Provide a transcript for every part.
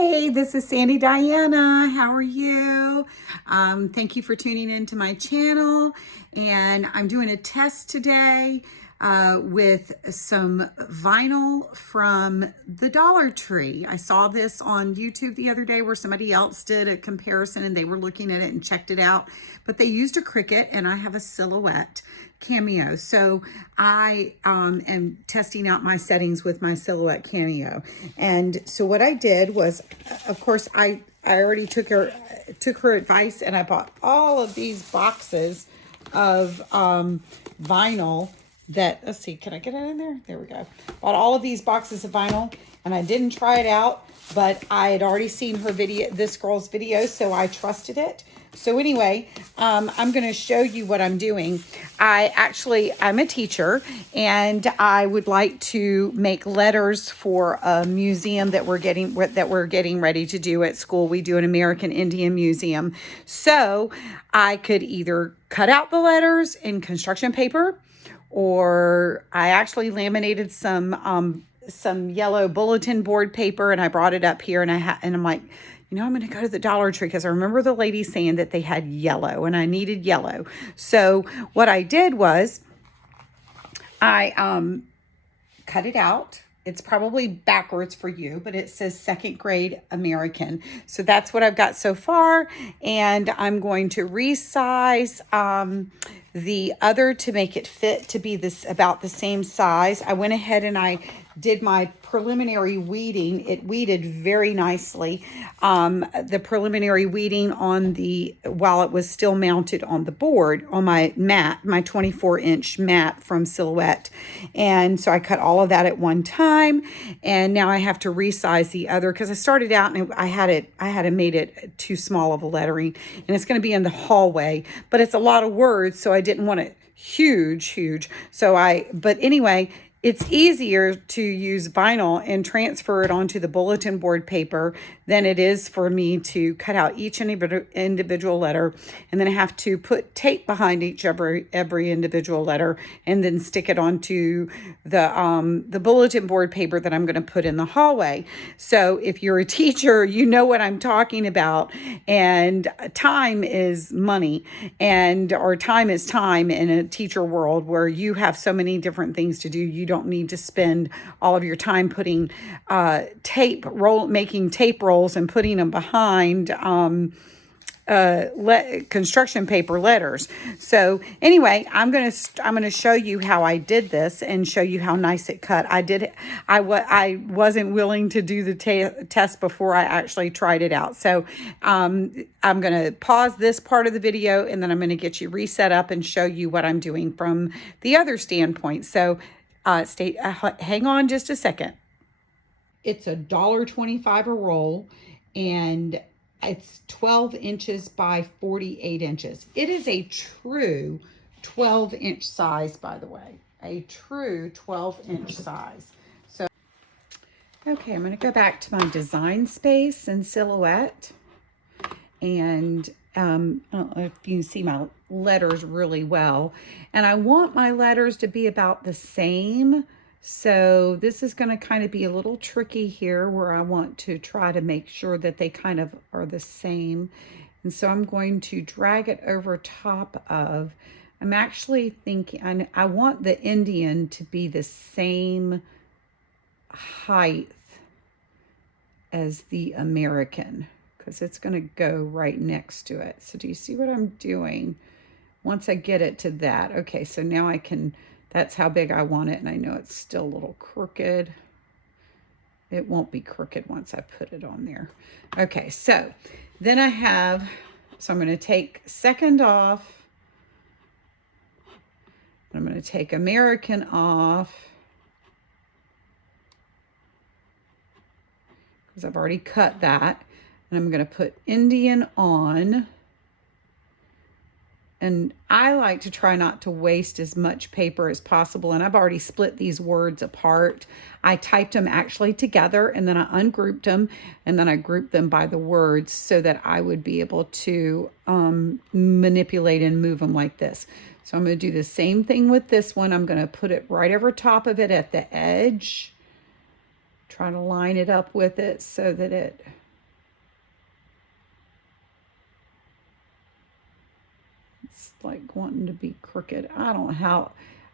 Hey, this is Sandy Diana. How are you? Thank you for tuning into my channel. And I'm doing a test today with some vinyl from the Dollar Tree. I saw this on YouTube the other day where somebody else did a comparison and they were looking at it and checked it out. But they used a Cricut and I have a Silhouette Cameo. So I am testing out my settings with my Silhouette Cameo. And so what I did was, of course, I already took her advice and I bought all of these boxes of vinyl that, let's see, can I get it in there? There we go. Bought all of these boxes of vinyl and I didn't try it out, but I had already seen her video, this girl's video, so I trusted it. So anyway, I'm going to show you what I'm doing. I'm a teacher and I would like to make letters for a museum that we're getting ready to do at school. We do an American Indian museum. So I could either cut out the letters in construction paper, or I actually laminated some yellow bulletin board paper and I brought it up here and I'm like, you know, I'm going to go to the Dollar Tree because I remember the lady saying that they had yellow and I needed yellow. So what I did was I cut it out. It's probably backwards for you, but it says second grade American. So that's what I've got so far. And I'm going to resize the other to make it fit to be about the same size. I went ahead and I did my preliminary weeding. It weeded very nicely. The preliminary weeding while it was still mounted on the board, on my mat, my 24-inch mat from Silhouette. And so I cut all of that at one time. And now I have to resize the other because I started out and I had made it too small of a lettering. And it's going to be in the hallway, but it's a lot of words. So I didn't want it huge. But anyway, it's easier to use vinyl and transfer it onto the bulletin board paper than it is for me to cut out each individual letter. And then I have to put tape behind every individual letter and then stick it onto the bulletin board paper that I'm going to put in the hallway. So if you're a teacher, you know what I'm talking about. And time is money, or time is time in a teacher world where you have so many different things to do. You don't need to spend all of your time putting making tape rolls and putting them behind construction paper letters. So anyway, I'm gonna show you how I did this and show you how nice it cut. I wasn't willing to do the test before I actually tried it out. So I'm gonna pause this part of the video and then I'm gonna get you reset up and show you what I'm doing from the other standpoint. So hang on just a second. It's $1.25 a roll, and it's 12 inches by 48 inches. It is a true 12-inch size, by the way, a true 12-inch size. So, okay, I'm going to go back to my design space in Silhouette, and I don't know if you can see my letters really well. And I want my letters to be about the same. So this is going to kind of be a little tricky here where I want to try to make sure that they kind of are the same. And so I'm going to drag it over top of, I'm actually thinking, I want the Indian to be the same height as the American, because it's going to go right next to it. So do you see what I'm doing? Once I get it to that, okay, so now that's how big I want it, and I know it's still a little crooked. It won't be crooked once I put it on there. Okay, so then I'm going to take second off. I'm going to take American off, because I've already cut that. And I'm going to put Indian on. And I like to try not to waste as much paper as possible. And I've already split these words apart. I typed them actually together and then I ungrouped them and then I grouped them by the words so that I would be able to manipulate and move them like this. So I'm going to do the same thing with this one. I'm going to put it right over top of it at the edge. Try to line it up with it so that it it's like wanting to be crooked. I don't know how,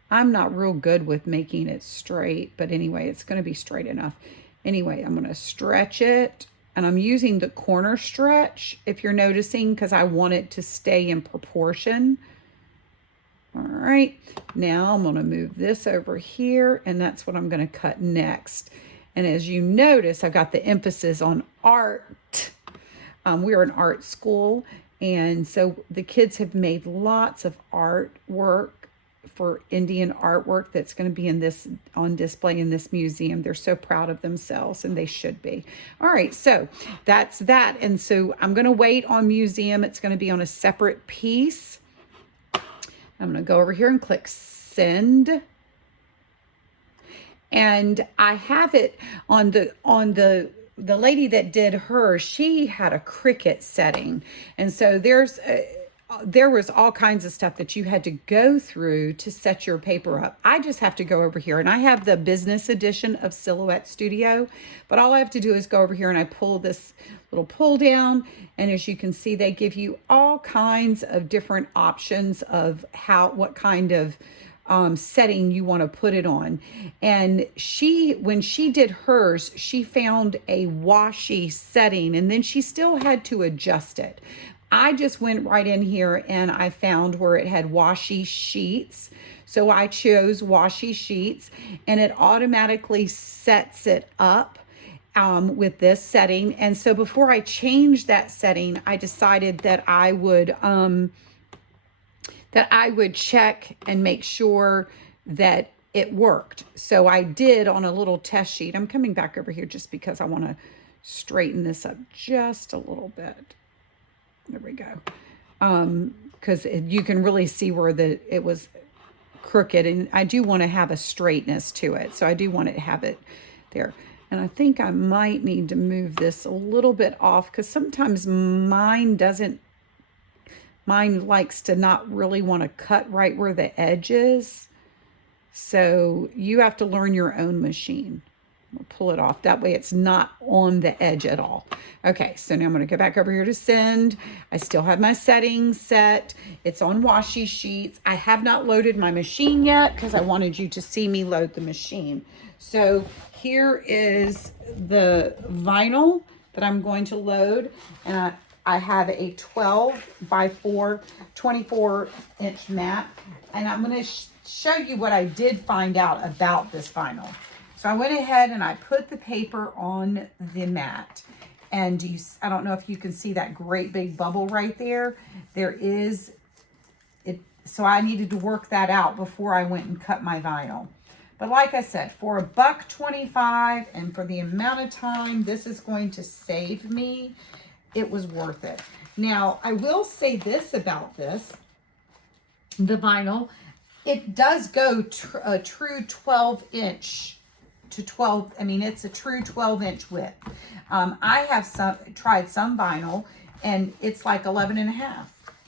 I'm not real good with making it straight, but anyway, it's going to be straight enough. Anyway, I'm going to stretch it, and I'm using the corner stretch, if you're noticing, because I want it to stay in proportion. All right, now I'm going to move this over here, and that's what I'm going to cut next. And as you notice, I've got the emphasis on art. We're an art school, and so the kids have made lots of artwork for Indian artwork that's going to be in this on display in this museum. They're so proud of themselves, and they should be. All right, so that's that. And so I'm going to wait on museum. It's going to be on a separate piece. I'm going to go over here and click send. And I have it on the lady that did her, she had a Cricut setting. And so there was all kinds of stuff that you had to go through to set your paper up. I just have to go over here, and I have the business edition of Silhouette Studio, but all I have to do is go over here and I pull this little pull down, and as you can see, they give you all kinds of different options of what kind of setting you want to put it on. And when she did hers, she found a washy setting, and then she still had to adjust it. I just went right in here and I found where it had washy sheets. So I chose washy sheets, and it automatically sets it up with this setting. And so before I changed that setting, I decided that I would check and make sure that it worked. So I did on a little test sheet. I'm coming back over here just because I want to straighten this up just a little bit. There we go. Because you can really see where it was crooked, and I do want to have a straightness to it. So I do want to have it there. And I think I might need to move this a little bit off, because sometimes mine likes to not really want to cut right where the edge is. So you have to learn your own machine. We'll pull it off. That way it's not on the edge at all. Okay, so now I'm going to go back over here to send. I still have my settings set. It's on washy sheets. I have not loaded my machine yet because I wanted you to see me load the machine. So here is the vinyl that I'm going to load. And I have a 12 by 4, 24-inch mat. And I'm going to show you what I did find out about this vinyl. So I went ahead and I put the paper on the mat, and I don't know if you can see that great big bubble right there. There is it. So I needed to work that out before I went and cut my vinyl. But like I said, for $1.25 and for the amount of time this is going to save me, it was worth it. Now, I will say this about this, the vinyl, it does go a true 12-inch to 12. I mean, it's a true 12-inch width. I have tried some vinyl, and it's like 11.5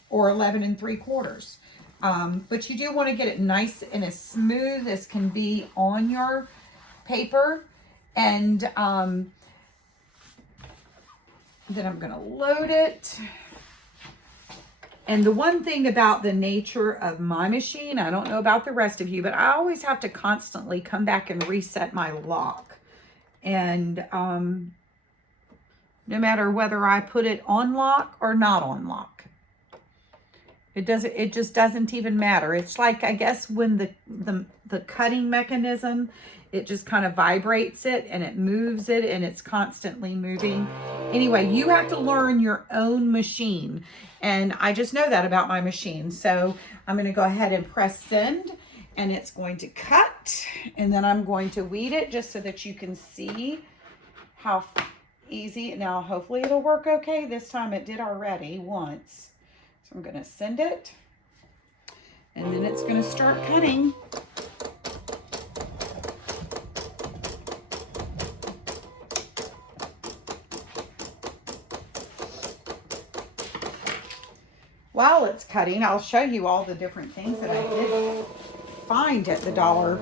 or 11.75. But you do want to get it nice and as smooth as can be on your paper. And then I'm going to load it. And the one thing about the nature of my machine, I don't know about the rest of you, but I always have to constantly come back and reset my lock. And no matter whether I put it on lock or not on lock, it just doesn't even matter. It's like, I guess when the cutting mechanism, it just kind of vibrates it and it moves it, and it's constantly moving. Anyway, you have to learn your own machine. And I just know that about my machine. So I'm going to go ahead and press send, and it's going to cut. And then I'm going to weed it just so that you can see how easy. Now, hopefully it'll work okay. This time it did already once. So I'm going to send it, and then it's going to start cutting. While it's cutting, I'll show you all the different things that I did find at the DollarTree.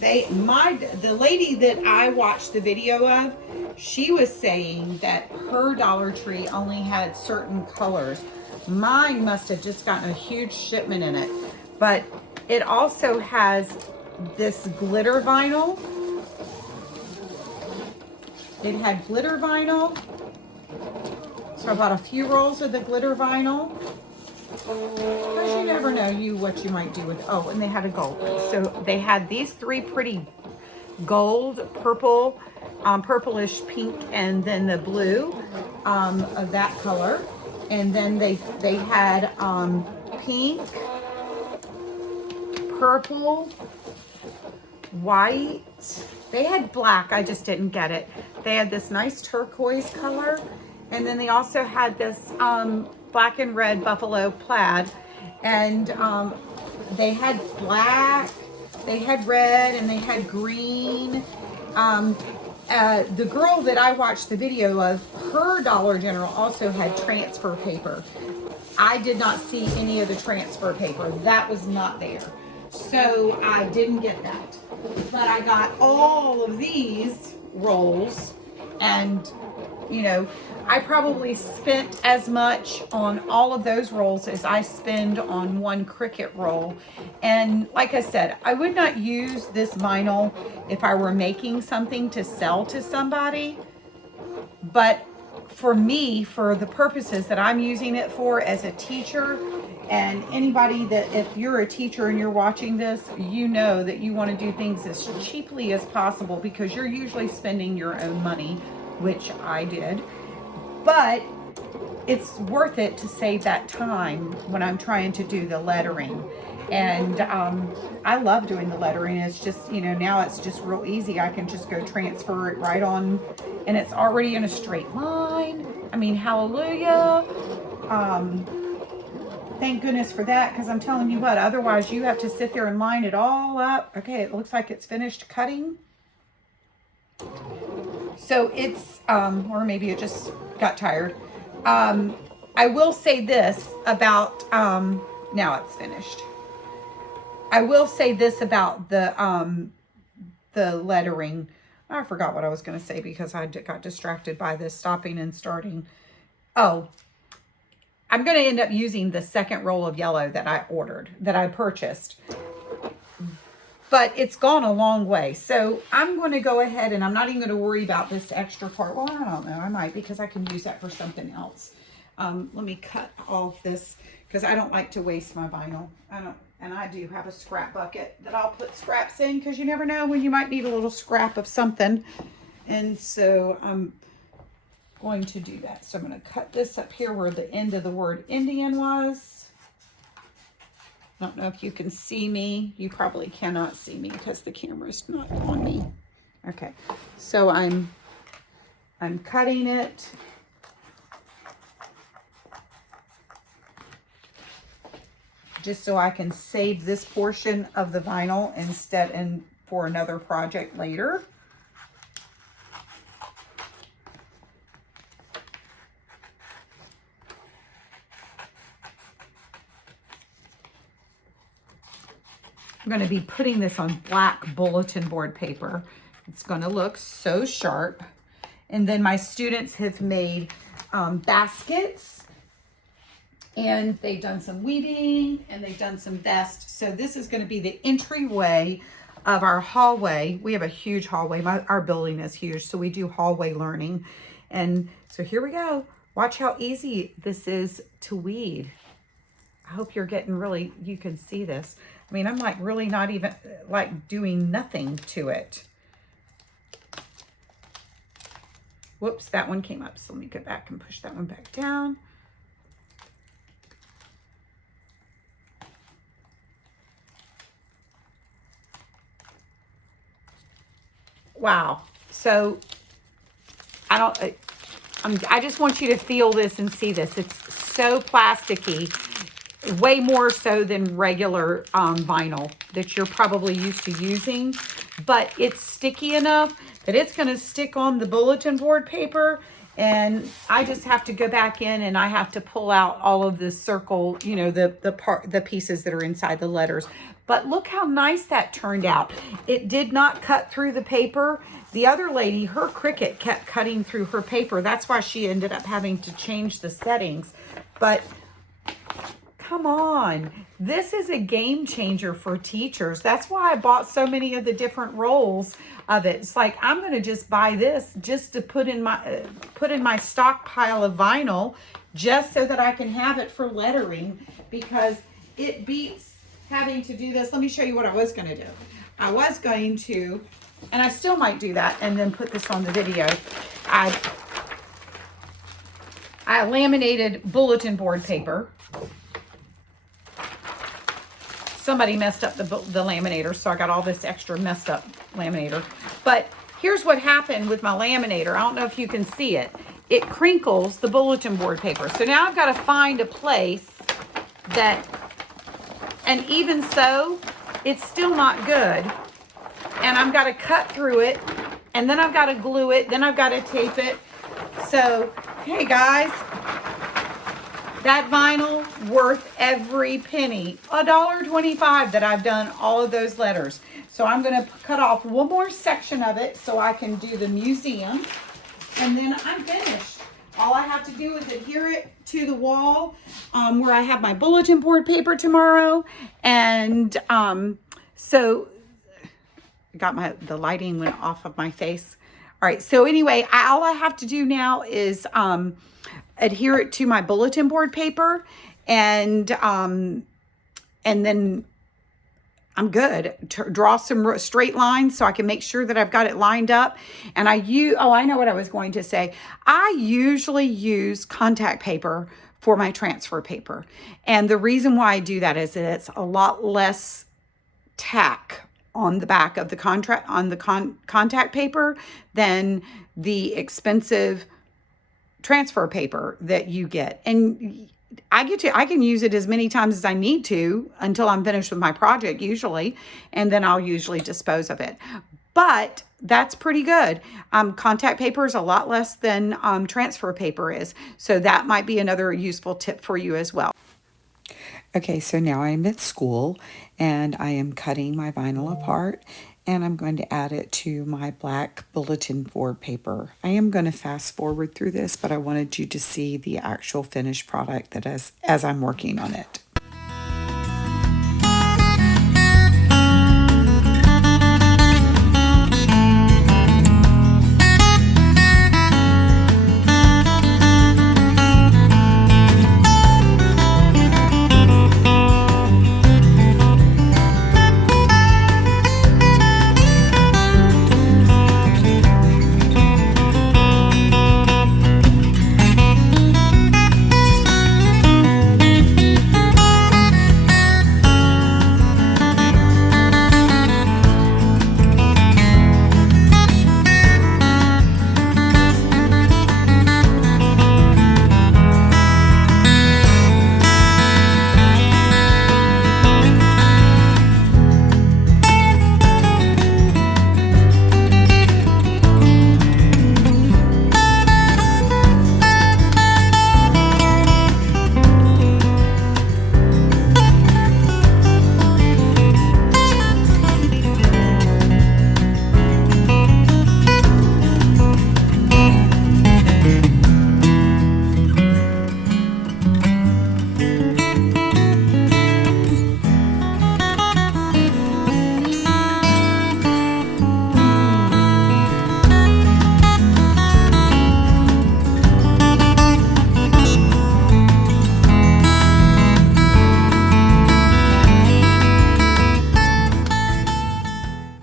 The lady that I watched the video of, she was saying that her Dollar Tree only had certain colors. Mine must have just gotten a huge shipment in it. But it also has this glitter vinyl. It had glitter vinyl. So I bought a few rolls of the glitter vinyl. Because you never know what you might do with, oh, and they had a gold. So they had these three pretty gold, purple, purplish pink, and then the blue of that color. And then they had pink, purple, white. They had black, I just didn't get it. They had this nice turquoise color. And then they also had this black and red buffalo plaid. And they had black, they had red, and they had green. The girl that I watched the video of, her Dollar General also had transfer paper. I did not see any of the transfer paper. That was not there. So I didn't get that. But I got all of these rolls, and you know, I probably spent as much on all of those rolls as I spend on one Cricut roll. And like I said, I would not use this vinyl if I were making something to sell to somebody. But for me, for the purposes that I'm using it for as a teacher, and anybody that, if you're a teacher and you're watching this, you know that you want to do things as cheaply as possible because you're usually spending your own money, which I did. But it's worth it to save that time when I'm trying to do the lettering. And I love doing the lettering. It's just, you know, now it's just real easy. I can just go transfer it right on, and it's already in a straight line. I mean, hallelujah. Thank goodness for that, because I'm telling you what, otherwise you have to sit there and line it all up. Okay, it looks like it's finished cutting. So it's, or maybe it just got tired. I will say this about, now it's finished. I will say this about the lettering. I forgot what I was going to say because I got distracted by this stopping and starting. Oh, I'm going to end up using the second roll of yellow that I purchased. But it's gone a long way. So I'm going to go ahead, and I'm not even going to worry about this extra part. Well, I don't know. I might, because I can use that for something else. Let me cut all of this because I don't like to waste my vinyl. And I do have a scrap bucket that I'll put scraps in because you never know when you might need a little scrap of something. And so I'm going to do that. So I'm going to cut this up here where the end of the word Indian was. I don't know if you can see me. You probably cannot see me because the camera's not on me. Okay, so I'm cutting it. Just so I can save this portion of the vinyl instead and for another project later. I'm going to be putting this on black bulletin board paper. It's going to look so sharp. And then my students have made baskets, and they've done some weaving, and they've done some vests. So this is going to be the entryway of our hallway. We have a huge hallway. Our building is huge, so we do hallway learning. And so here we go. Watch how easy this is to weed. I hope you're getting really, you can see this. I mean, I'm like really not even like doing nothing to it. Whoops, that one came up. So let me go back and push that one back down. Wow. So I just want you to feel this and see this. It's so plasticky. Way more so than regular vinyl that you're probably used to using, but it's sticky enough that it's going to stick on the bulletin board paper, And I just have to go back in and I have to pull out all of the circle, you know, the pieces that are inside the letters. But look how nice that turned out. It did not cut through the paper. The other lady, her Cricut kept cutting through her paper. That's why she ended up having to change the settings. But come on, this is a game changer for teachers. That's why I bought so many of the different rolls of it. It's like, I'm going to just buy this just to put in my stockpile of vinyl, just so that I can have it for lettering, because it beats having to do this. Let me show you what I was going to do. I was going to, and I still might do that and then put this on the video. I laminated bulletin board paper. Somebody messed up the laminator, so I got all this extra messed up laminator. But here's what happened with my laminator. I don't know if you can see it. It crinkles the bulletin board paper. So now I've got to find a place that, and even so, it's still not good. And I've got to cut through it, and then I've got to glue it, then I've got to tape it. So, hey guys, that vinyl worth every penny. $1.25 that I've done all of those letters. So I'm going to cut off one more section of it so I can do the museum. And then I'm finished. All I have to do is adhere it to the wall where I have my bulletin board paper tomorrow. And so I got the lighting went off of my face. All right. So anyway, all I have to do now is adhere it to my bulletin board paper, and then I'm good. Draw some straight lines so I can make sure that I've got it lined up. And I know what I was going to say. I usually use contact paper for my transfer paper. And the reason why I do that is that it's a lot less tack on the back of the contact paper than the expensive transfer paper that you get. And I can use it as many times as I need to until I'm finished with my project usually, and then I'll usually dispose of it. But that's pretty good. Contact paper is a lot less than transfer paper is. So that might be another useful tip for you as well. Okay, so now I'm at school and I am cutting my vinyl apart, and I'm going to add it to my black bulletin board paper. I am going to fast forward through this, but I wanted you to see the actual finished product that as I'm working on it.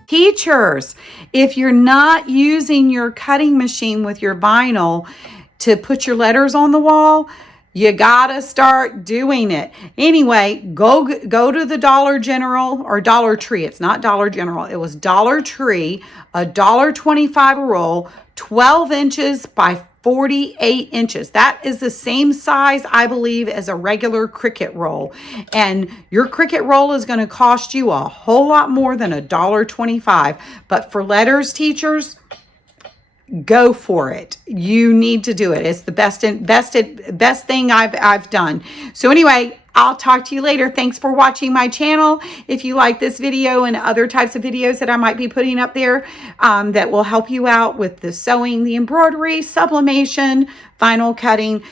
Teachers, if you're not using your cutting machine with your vinyl to put your letters on the wall, you gotta start doing it. Anyway, go to the Dollar General or Dollar Tree. It's not Dollar General. It was Dollar Tree, $1.25 a roll, 12 inches by 48 inches. That is the same size, I believe, as a regular Cricut roll. And your Cricut roll is going to cost you a whole lot more than $1.25. But for letters, teachers, go for it. You need to do it. It's the best thing I've done. So anyway, I'll talk to you later. Thanks for watching my channel. If you like this video and other types of videos that I might be putting up there that will help you out with the sewing, the embroidery, sublimation, vinyl cutting,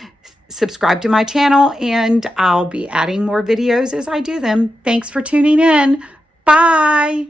subscribe to my channel and I'll be adding more videos as I do them. Thanks for tuning in. Bye.